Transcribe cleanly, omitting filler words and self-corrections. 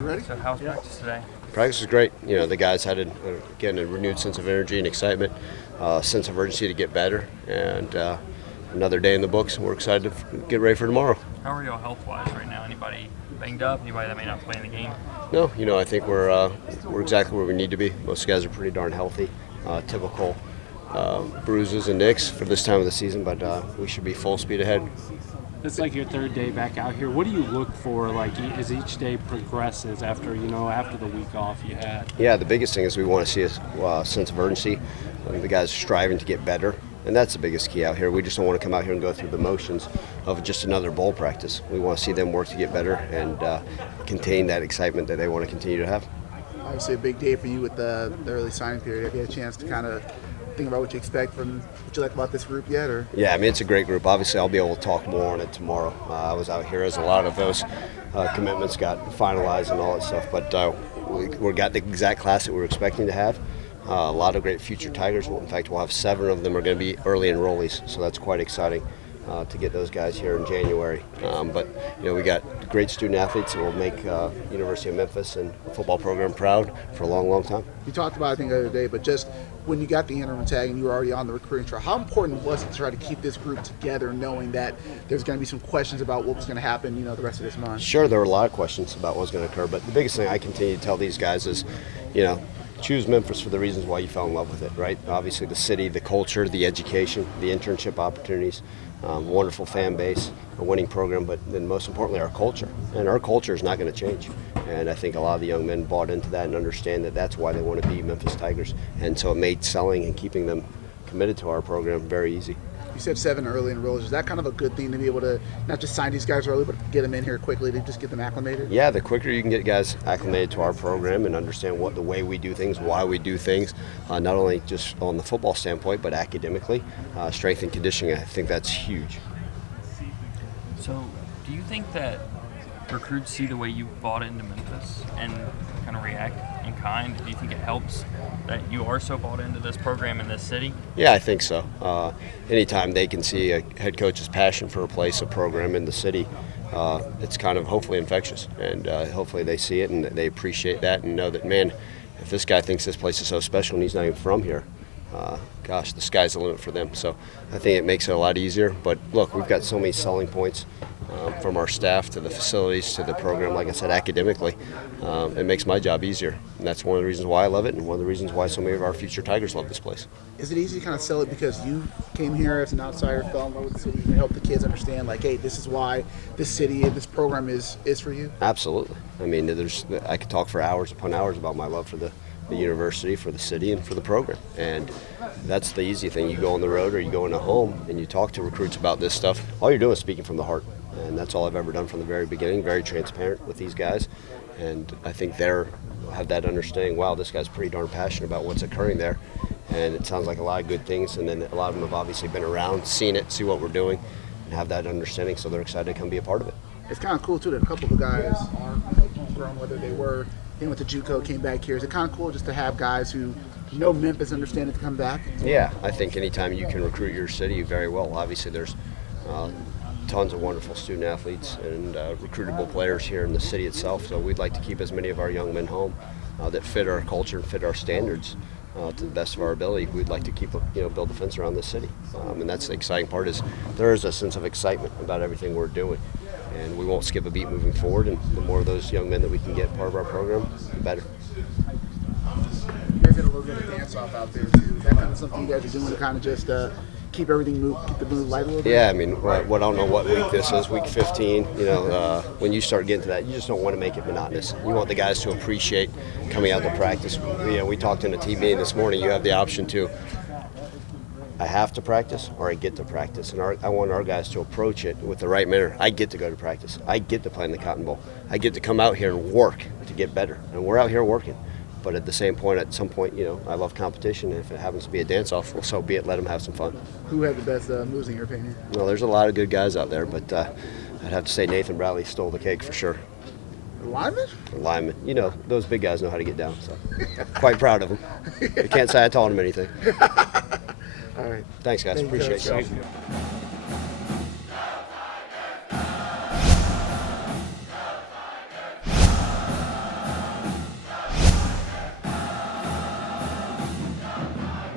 Ready? So how's practice today? Practice was great. The guys had, again, a renewed sense of energy and excitement, sense of urgency to get better, and another day in the books, and we're excited to get ready for tomorrow. How are y'all health-wise right now? Anybody banged up? Anybody that may not play in the game? No, I think we're exactly where we need to be. Most guys are pretty darn healthy. Typical bruises and nicks for this time of the season, but we should be full speed ahead. It's like your third day back out here. What do you look for, as each day progresses after the week off you had? Yeah, the biggest thing is we want to see a sense of urgency. I think the guys are striving to get better, and that's the biggest key out here. We just don't want to come out here and go through the motions of just another bowl practice. We want to see them work to get better and contain that excitement that they want to continue to have. Obviously a big day for you with the early signing period. Have you had a chance to kind of think about what you expect from what you like about this group yet? Or Yeah, it's a great group. Obviously, I'll be able to talk more on it tomorrow. I was out here as a lot of those commitments got finalized and all that stuff, but we got the exact class that we were expecting to have. A lot of great future Tigers. In fact, we'll have 7 of them are going to be early enrollees, so that's quite exciting to get those guys here in January. But we got great student athletes that will make University of Memphis and the football program proud for a long, long time. you talked about it, I think, the other day, but just when you got the interim tag and you were already on the recruiting trail, how important was it to try to keep this group together, knowing that there's going to be some questions about what was going to happen, the rest of this month? Sure, there were a lot of questions about what was going to occur, but the biggest thing I continue to tell these guys is, choose Memphis for the reasons why you fell in love with it, right? Obviously the city, the culture, the education, the internship opportunities, wonderful fan base, a winning program, but then most importantly our culture. And our culture is not going to change. And I think a lot of the young men bought into that and understand that that's why they want to be Memphis Tigers. And so it made selling and keeping them committed to our program very easy. You said 7 early enrollees. Is that kind of a good thing to be able to not just sign these guys early, but get them in here quickly to just get them acclimated? Yeah, the quicker you can get guys acclimated to our program and understand what the way we do things, why we do things, not only just on the football standpoint, but academically, strength and conditioning, I think that's huge. So do you think that recruits see the way you bought into Memphis and kind of react in kind? Do you think it helps that you are so bought into this program in this city? Yeah, I think so. Anytime they can see a head coach's passion for a place, a program in the city, it's kind of hopefully infectious. And hopefully they see it and they appreciate that and know that, man, if this guy thinks this place is so special and he's not even from here, gosh, the sky's the limit for them. So I think it makes it a lot easier. But look, we've got so many selling points from our staff to the facilities to the program. Like I said, academically, it makes my job easier. And that's one of the reasons why I love it and one of the reasons why so many of our future Tigers love this place. Is it easy to kind of sell it because you came here as an outsider, fell in love with the city, and help the kids understand, hey, this is why this city and this program is for you? Absolutely. I could talk for hours upon hours about my love for the university, for the city, and for the program. And that's the easy thing. You go on the road or you go in a home and you talk to recruits about this stuff. All you're doing is speaking from the heart. And that's all I've ever done from the very beginning, very transparent with these guys. And I think they'll have that understanding, wow, this guy's pretty darn passionate about what's occurring there. And it sounds like a lot of good things. And then a lot of them have obviously been around, seen it, see what we're doing, and have that understanding. So they're excited to come be a part of it. It's kind of cool, too, that a couple of the guys are homegrown, whether they were in with the JUCO, came back here. Is it kind of cool just to have guys who know Memphis, understand it, to come back? Yeah, I think anytime you can recruit your city very well, obviously there's tons of wonderful student athletes and recruitable players here in the city itself. So we'd like to keep as many of our young men home that fit our culture and fit our standards to the best of our ability. We'd like to keep, build a fence around this city. And that's the exciting part is there is a sense of excitement about everything we're doing. And we won't skip a beat moving forward. And the more of those young men that we can get part of our program, the better. You guys had a little bit of dance-off out there, too. Is that kind of something you guys are doing to kind of just keep everything keep the mood light a little bit? Yeah, I don't know what week this is, week 15. When you start getting to that, you just don't want to make it monotonous. You want the guys to appreciate coming out to practice. We talked in a team meeting this morning. You have the option to, I have to practice or I get to practice. And I want our guys to approach it with the right manner. I get to go to practice. I get to play in the Cotton Bowl. I get to come out here and work to get better. And we're out here working. But at the same point, at some point, I love competition. And if it happens to be a dance-off, well, so be it. Let them have some fun. Who had the best moves in your opinion? Well, there's a lot of good guys out there, but I'd have to say Nathan Bradley stole the cake for sure. Lineman? Lineman. Those big guys know how to get down, so quite proud of them. I can't say I taught them anything. All right. Thanks, guys. Thank you, Appreciate Coach. you.